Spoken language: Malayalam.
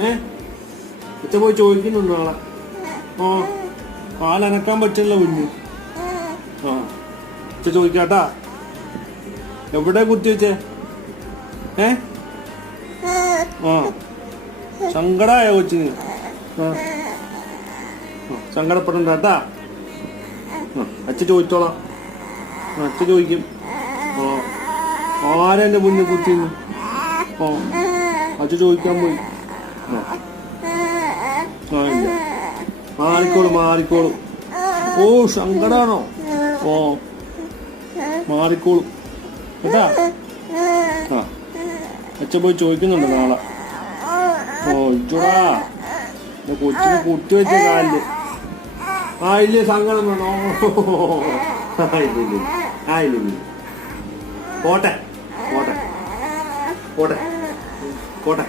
അച്ഛൻ പോയി ചോദിക്കുന്നുണ്ട് നാളെ. ആ പാലനക്കാൻ പറ്റില്ല കുഞ്ഞ്. ആ അച്ഛൻ ചോദിക്കാട്ടാ. എവിടെ കുത്തി വെച്ചേ? ആ സങ്കടായ കൊച്ചിന്. സങ്കടപ്പെടണ്ട കേട്ടാ. അച്ഛൻ ചോദിച്ചോളാം. അച്ഛൻ ചോദിക്കും. ആരെന്റെ മുന്നിൽ കുത്തിന്ന്? അച്ഛൻ ചോദിക്കാൻ പോയി. ഇല്ല മാറിക്കോളും മാറിക്കോളും. ഓ സങ്കടാണോ? മാറിക്കോളും കേട്ടാ. അച്ഛൻ പോയി ചോദിക്കുന്നുണ്ട് നാളെ. ഇച്ചോടാ കൊച്ചിനെ കുത്തി വെച്ച കാലില്. ഇല്ലേ സങ്കടം വേണോ? ഇല്ല പോട്ടെ പോട്ടെ പോട്ടെ പോട്ടെ.